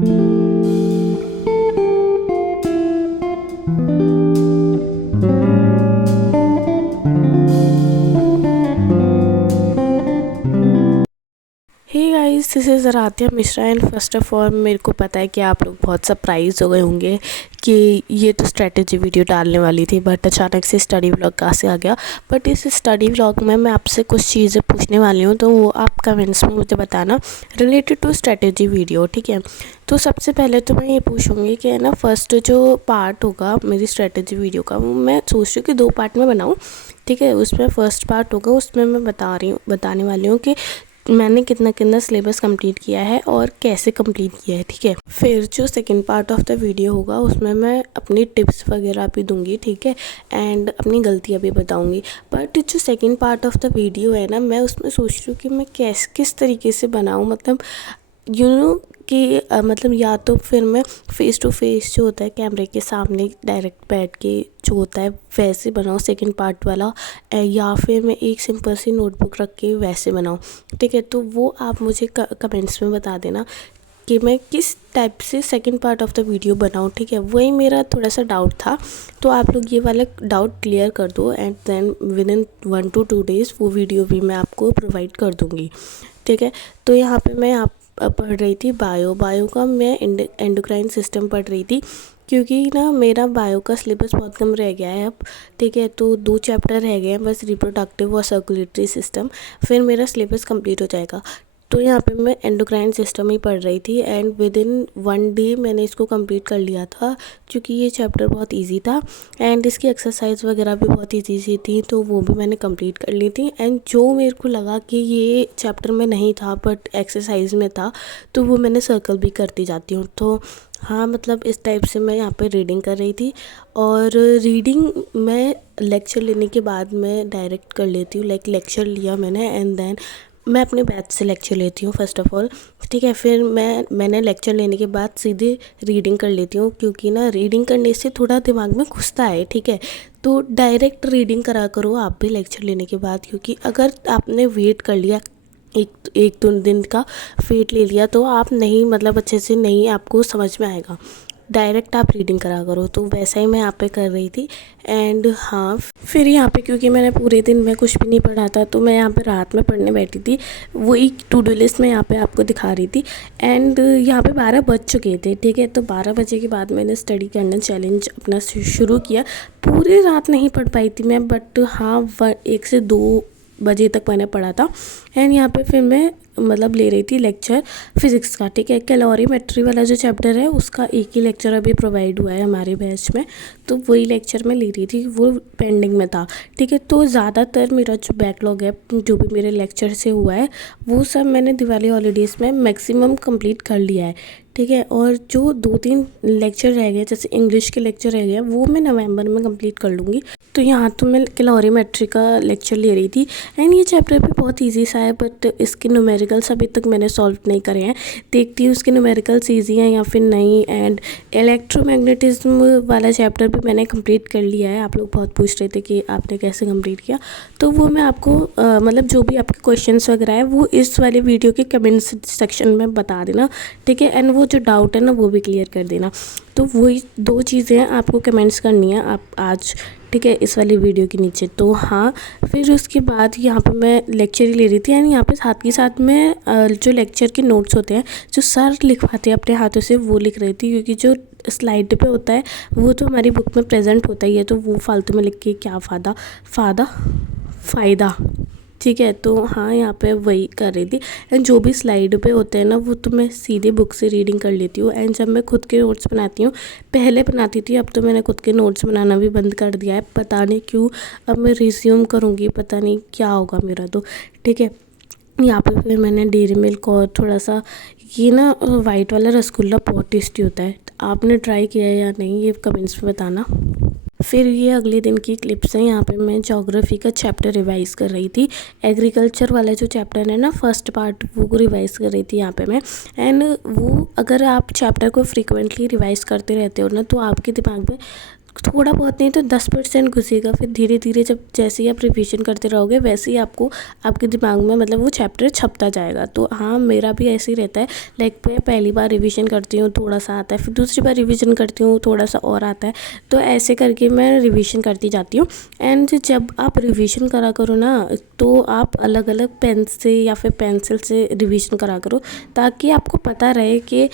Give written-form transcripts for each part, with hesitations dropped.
Hey guys, this is Aaradhya Mishra and first of all मेरे को पता है कि आप लोग बहुत सरप्राइज़ हो गए होंगे कि ये तो स्ट्रेटजी वीडियो डालने वाली थी, बट अचानक से स्टडी व्लॉग कहाँ से आ गया। बट इस स्टडी व्लॉग में मैं आपसे कुछ चीज़ें पूछने वाली हूँ, तो वो आप कमेंट्स में मुझे बताना रिलेटेड टू स्ट्रेटजी वीडियो, ठीक है। तो सबसे पहले तो मैं ये पूछूंगी कि है ना, फर्स्ट जो पार्ट होगा मेरी स्ट्रेटजी वीडियो का, वो मैं सोच रही हूँ कि 2 पार्ट में बनाऊँ, ठीक है। उसमें फर्स्ट पार्ट होगा, उसमें मैं बताने वाली हूँ कि मैंने कितना कितना सिलेबस कंप्लीट किया है और कैसे कंप्लीट किया है, ठीक है। फिर जो second part of the video होगा, उसमें मैं अपनी टिप्स वगैरह भी दूंगी, ठीक है, एंड अपनी गलतियां भी बताऊंगी। बट जो second part of the video है ना, मैं उसमें सोच रही हूँ कि मैं किस तरीके से बनाऊँ, मतलब यू नो कि मतलब या तो फिर मैं फ़ेस टू फेस जो होता है कैमरे के सामने डायरेक्ट बैठ के जो होता है वैसे बनाऊँ सेकंड पार्ट वाला, या फिर मैं एक सिंपल सी नोटबुक रख के वैसे बनाऊँ, ठीक है। तो वो आप मुझे कमेंट्स में बता देना कि मैं किस टाइप से second part of the video बनाऊँ, ठीक है। वही मेरा थोड़ा सा डाउट था, तो आप लोग ये वाला डाउट क्लियर कर दो and then within 1 to 2 days वो वीडियो भी मैं आपको प्रोवाइड कर दूँगी, ठीक है। तो यहाँ पे मैं पढ़ रही थी बायो का, मैं एंडोक्राइन सिस्टम पढ़ रही थी, क्योंकि ना मेरा बायो का सिलेबस बहुत कम रह गया है अब, ठीक है। तो 2 चैप्टर रह गए हैं बस, रिप्रोडक्टिव और सर्कुलेटरी सिस्टम, फिर मेरा सिलेबस कंप्लीट हो जाएगा। तो यहाँ पे मैं एंडोक्राइन सिस्टम ही पढ़ रही थी एंड विद इन 1 day मैंने इसको कंप्लीट कर लिया था, क्योंकि ये चैप्टर बहुत इजी था एंड इसकी एक्सरसाइज वगैरह भी बहुत ईजी थी, तो वो भी मैंने कंप्लीट कर ली थी। एंड जो मेरे को लगा कि ये चैप्टर में नहीं था बट एक्सरसाइज में था, तो वो मैंने सर्कल भी करती जाती हूँ। तो हाँ, मतलब इस टाइप से मैं यहाँ पे रीडिंग कर रही थी, और रीडिंग मैं लेक्चर लेने के बाद मैं डायरेक्ट कर लेती हूँ, लाइक लेक्चर लिया मैंने एंड देन मैं अपने बैच से लेक्चर लेती हूँ फर्स्ट ऑफ ऑल, ठीक है। फिर मैंने लेक्चर लेने के बाद सीधे रीडिंग कर लेती हूँ, क्योंकि ना रीडिंग करने से थोड़ा दिमाग में घुसता है, ठीक है। तो डायरेक्ट रीडिंग करा करो आप भी लेक्चर लेने के बाद, क्योंकि अगर आपने वेट कर लिया एक 2 दिन का वेट ले लिया, तो आप नहीं, मतलब अच्छे से नहीं आपको समझ में आएगा। डायरेक्ट आप रीडिंग करा करो, तो वैसा ही मैं यहाँ पे कर रही थी। एंड हाँ, फिर यहाँ पे क्योंकि मैंने पूरे दिन में कुछ भी नहीं पढ़ा था, तो मैं यहाँ पे रात में पढ़ने बैठी थी, वही टू डू लिस्ट मैं यहाँ पे आपको दिखा रही थी। एंड यहाँ पे 12 बज चुके थे, ठीक है। तो 12 बजे के बाद मैंने स्टडी करना चैलेंज अपना शुरू किया। पूरी रात नहीं पढ़ पाई थी मैं, बट हाँ 1 से 2 बजे तक मैंने पढ़ा था। एंड यहाँ पे फिर मैं मतलब ले रही थी लेक्चर फिज़िक्स का, ठीक है। कैलोरीमेट्री वाला जो चैप्टर है उसका एक ही लेक्चर अभी प्रोवाइड हुआ है हमारे बैच में, तो वही लेक्चर मैं ले रही थी, वो पेंडिंग में था, ठीक है। तो ज़्यादातर मेरा जो बैकलॉग है, जो भी मेरे लेक्चर से हुआ है, वो सब मैंने दिवाली हॉलीडेज़ में मैक्सिमम कंप्लीट कर लिया है, ठीक है। और जो 2-3 लेक्चर रह गए, जैसे इंग्लिश के लेक्चर रह गए, वो मैं नवंबर में कंप्लीट कर लूँगी। तो यहाँ तो मैं कैलोरीमेट्री का लेक्चर ले रही थी एंड ये चैप्टर भी बहुत इजी सा है, बट इसके न्यूमेरिकल्स अभी तक मैंने सॉल्व नहीं करे हैं। देखती हूँ उसके न्यूमेरिकल्स ईजी हैं या फिर नहीं। एंड इलेक्ट्रोमैग्नेटिज्म वाला चैप्टर भी मैंने कंप्लीट कर लिया है। आप लोग बहुत पूछ रहे थे कि आपने कैसे कंप्लीट किया, तो वो मैं आपको मतलब जो भी आपके क्वेश्चंस वगैरह है वो इस वाले वीडियो के कमेंट्स सेक्शन में बता देना, ठीक है। एंड वो जो डाउट है ना, वो भी क्लियर कर देना। तो वही 2 चीज़ें आपको कमेंट्स करनी है आप आज, ठीक है, इस वाली वीडियो के नीचे। तो हाँ, फिर उसके बाद यहाँ पे मैं लेक्चर ही ले रही थी एंड यहाँ पे साथ के साथ में जो लेक्चर के नोट्स होते हैं जो सर लिखवाते हैं अपने हाथों से, वो लिख रही थी, क्योंकि जो स्लाइड पे होता है वो तो हमारी बुक में प्रेजेंट होता ही है, तो वो फालतू में लिख के क्या फ़ायदा, ठीक है। तो हाँ, यहाँ पे वही कर रही थी। एंड जो भी स्लाइड पे होते हैं ना, वो तो मैं सीधे बुक से रीडिंग कर लेती हूँ। एंड जब मैं खुद के नोट्स बनाती हूँ, पहले बनाती थी, अब तो मैंने खुद के नोट्स बनाना भी बंद कर दिया है, पता नहीं क्यों। अब मैं रिज्यूम करूँगी, पता नहीं क्या होगा मेरा, तो ठीक है। यहाँ पे फिर मैंने डेयरी मिल्क और थोड़ा सा ये ना वाइट वाला रसगुल्ला बहुत टेस्टी होता है, आपने ट्राई किया है या नहीं, ये कमेंट्स में बताना। फिर ये अगले दिन की क्लिप्स हैं। यहाँ पे मैं ज्योग्राफी का चैप्टर रिवाइज़ कर रही थी। एग्रीकल्चर वाला जो चैप्टर है ना, फर्स्ट पार्ट, वो रिवाइज़ कर रही थी यहाँ पे मैं। एंड वो अगर आप चैप्टर को फ्रीक्वेंटली रिवाइज़ करते रहते हो ना, तो आपके दिमाग में थोड़ा बहुत नहीं तो 10% घुसेगा। फिर धीरे धीरे जब जैसे ही आप रिवीजन करते रहोगे वैसे ही आपको आपके दिमाग में मतलब वो चैप्टर छपता जाएगा। तो हाँ, मेरा भी ऐसे ही रहता है। लाइक मैं पहली बार रिवीजन करती हूँ थोड़ा सा आता है, फिर दूसरी बार रिवीजन करती हूँ थोड़ा सा और आता है। तो ऐसे करके मैं रिवीजन करती जाती हूँ। एंड जब आप रिवीजन करा करो ना, तो आप अलग अलग पेन से या फिर पेंसिल से रिवीजन करा करो, ताकि आपको पता रहे कि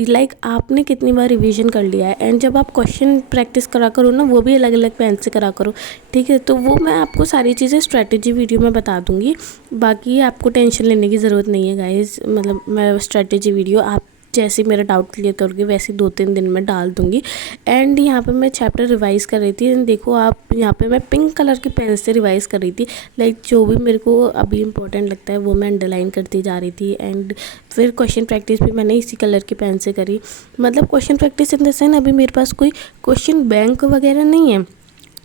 लाइक आपने कितनी बार रिवीजन कर लिया है। एंड जब आप क्वेश्चन प्रैक्टिस करा करो ना, वो भी अलग अलग पेन से करा करो, ठीक है। तो वो मैं आपको सारी चीज़ें स्ट्रेटजी वीडियो में बता दूंगी। बाकी आपको टेंशन लेने की ज़रूरत नहीं है गाइस, मतलब मैं स्ट्रेटजी वीडियो आप जैसे मेरा डाउट क्लियर करोगे वैसे 2-3 दिन में डाल दूंगी। एंड यहाँ पे मैं चैप्टर रिवाइज़ कर रही थी। एंड देखो आप, यहाँ पे मैं पिंक कलर की पेन से रिवाइज़ कर रही थी। लाइक जो भी मेरे को अभी इंपॉर्टेंट लगता है वो मैं अंडरलाइन करती जा रही थी। एंड फिर क्वेश्चन प्रैक्टिस भी मैंने इसी कलर की पेन से करी। मतलब question practice in the sense अभी मेरे पास कोई क्वेश्चन बैंक वगैरह नहीं है,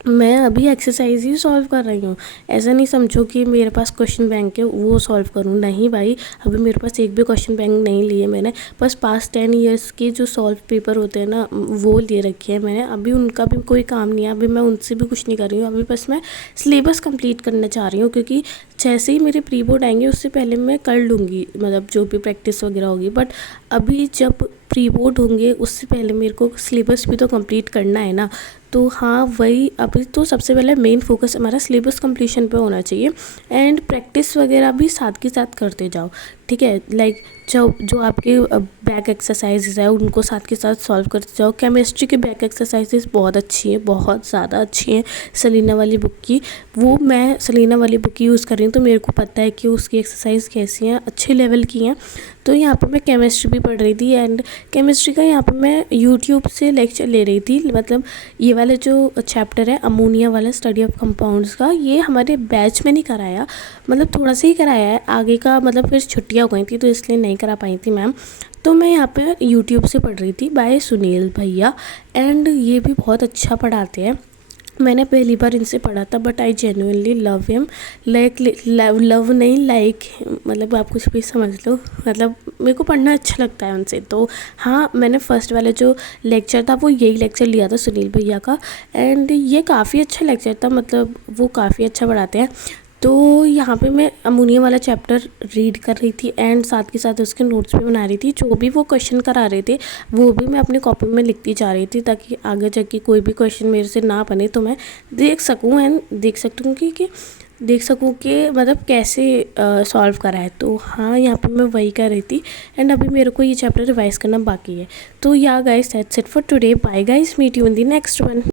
मैं अभी एक्सरसाइज ही सॉल्व कर रही हूँ। ऐसा नहीं समझो कि मेरे पास क्वेश्चन बैंक है वो सॉल्व करूँ, नहीं भाई। अभी मेरे पास एक भी क्वेश्चन बैंक नहीं लिए मैंने, बस पास्ट 10 ईयर्स के जो सॉल्व पेपर होते हैं ना वो लिए रखे हैं मैंने। अभी उनका भी कोई काम नहीं है, अभी मैं उनसे भी कुछ नहीं कर रही हूँ। अभी बस मैं सिलेबस कंप्लीट करना चाह रही हूँ, क्योंकि जैसे ही मेरे प्री बोर्ड आएंगे उससे पहले मैं कर लूँगी, मतलब जो भी प्रैक्टिस वगैरह होगी। बट अभी जब प्री बोर्ड होंगे उससे पहले मेरे को सिलेबस भी तो कंप्लीट करना है ना। तो हाँ, वही अभी तो सबसे पहले मेन फोकस हमारा सिलेबस कंप्लीशन पे होना चाहिए। एंड प्रैक्टिस वगैरह भी साथ के साथ करते जाओ, ठीक है। लाइक जो आपके बैक एक्सरसाइजेज है उनको साथ के साथ सॉल्व करते जाओ। केमिस्ट्री की बैक एक्सरसाइजेज बहुत अच्छी हैं, बहुत ज़्यादा अच्छी हैं सलीना वाली बुक की। वो मैं सलीना वाली बुक यूज़ कर रही हूँ, तो मेरे को पता है कि उसकी एक्सरसाइज कैसी हैं, अच्छे लेवल की हैं। तो यहाँ पर मैं केमिस्ट्री भी पढ़ रही थी। एंड केमिस्ट्री का यहाँ पर मैं यूट्यूब से लेक्चर ले रही थी। मतलब ये वाला जो चैप्टर है अमोनिया वाला, स्टडी ऑफ कंपाउंड्स का, ये हमारे बैच में नहीं कराया, मतलब थोड़ा सा ही कराया है। आगे का मतलब फिर छुट्टियाँ हो गई थी तो इसलिए नहीं करा पाई थी मैम। तो मैं यहाँ पे यूट्यूब से पढ़ रही थी बाय सुनील भैया। एंड ये भी बहुत अच्छा पढ़ाते हैं। मैंने पहली बार इनसे पढ़ा था, but I genuinely love him. Like love नहीं, लाइक मतलब आप कुछ भी समझ लो। मतलब मेरे को पढ़ना अच्छा लगता है उनसे। तो हाँ, मैंने फ़र्स्ट वाला जो लेक्चर था वो यही लेक्चर लिया था सुनील भैया का। एंड ये काफ़ी अच्छा लेक्चर था, मतलब वो काफ़ी अच्छा पढ़ाते हैं। तो यहाँ पे मैं अमोनिया वाला चैप्टर रीड कर रही थी एंड साथ के साथ उसके नोट्स भी बना रही थी। जो भी वो क्वेश्चन करा रहे थे वो भी मैं अपनी कॉपी में लिखती जा रही थी, ताकि आगे जाके कोई भी क्वेश्चन मेरे से ना बने तो मैं देख सकूँ एंड देख सकती हूँ कि देख सकूँ कि मतलब कैसे सॉल्व करा है। तो हाँ, यहाँ पे मैं वही कर रही थी। एंड अभी मेरे को ये चैप्टर रिवाइज़ करना बाकी है। तो yeah guys, that's it for today. Bye guys, meet you in the next one.